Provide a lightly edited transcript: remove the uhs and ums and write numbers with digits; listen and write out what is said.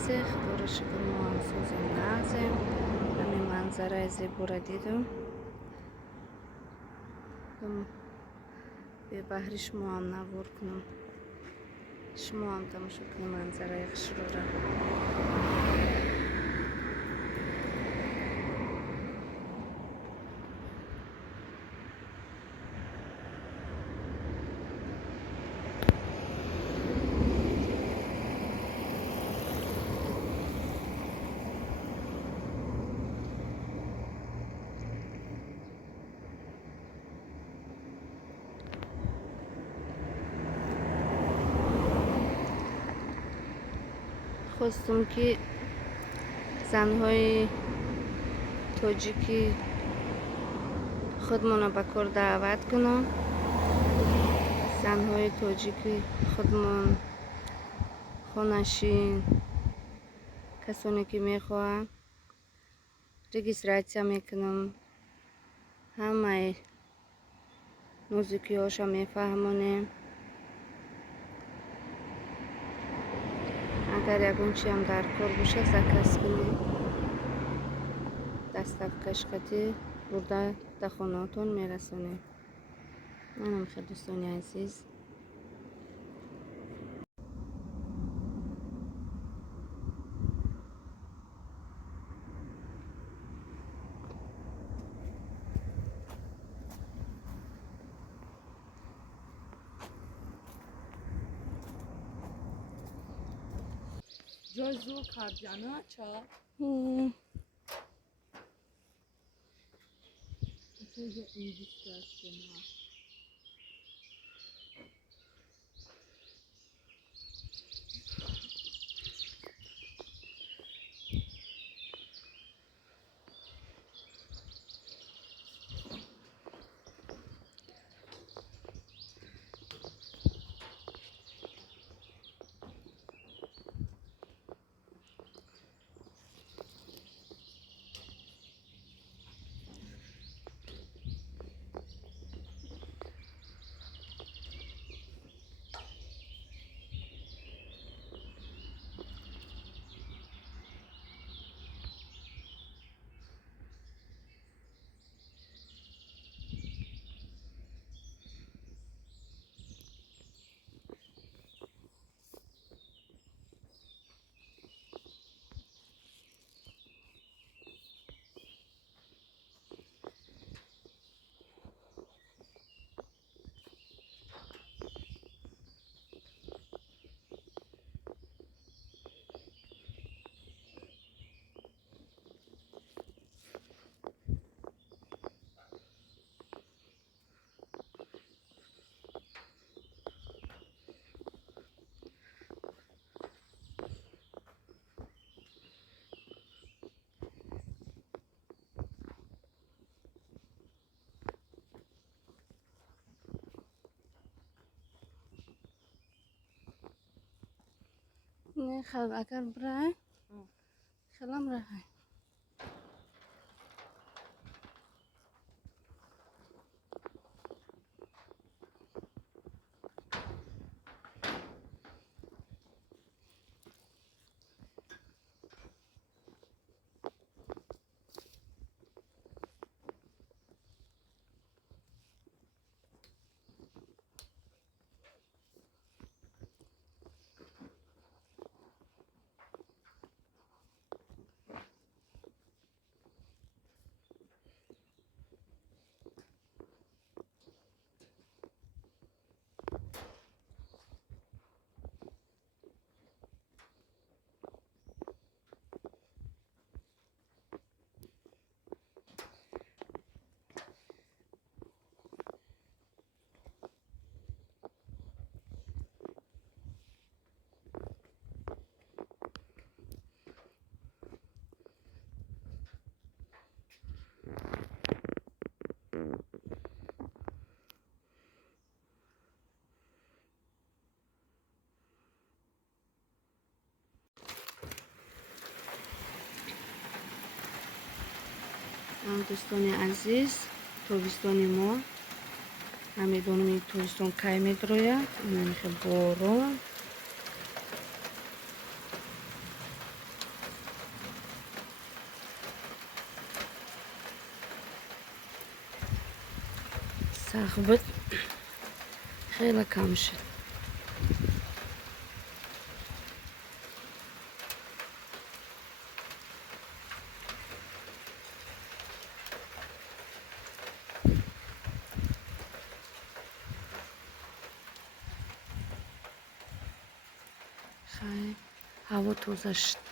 هستی. خدا را شکر ما هم سوزیم نازیم. همین منظره زیبا را دیدم. به بحری شما هم نبور کنم، شما هم تماشا کنیم منظره خشرو را. خواستم که زنهای تاجیکی خودمون به کار دعوت کنم. زنهای تاجیکی خودمون خونشین، کسانی که میخواهند رجیستراسیون میکنم، همه موزیکی هاشو میفهمونیم. اگر یکونچی هم در کار باشه زکس کنیم، دستفکش خطی برده در خونهاتون میرسونیم. منم خیلی دوستانی عزیز، جای زور کردیانه چا؟ اینجا اینجیست هست نه. نه خیلی اگر برای خیلم راه دوستان عزیز، تابستان ما نمیدونم تابستان کی میدروید. نمیخه بارون سرخوبت خیلی کم شد. خیلی هوا تازه شد.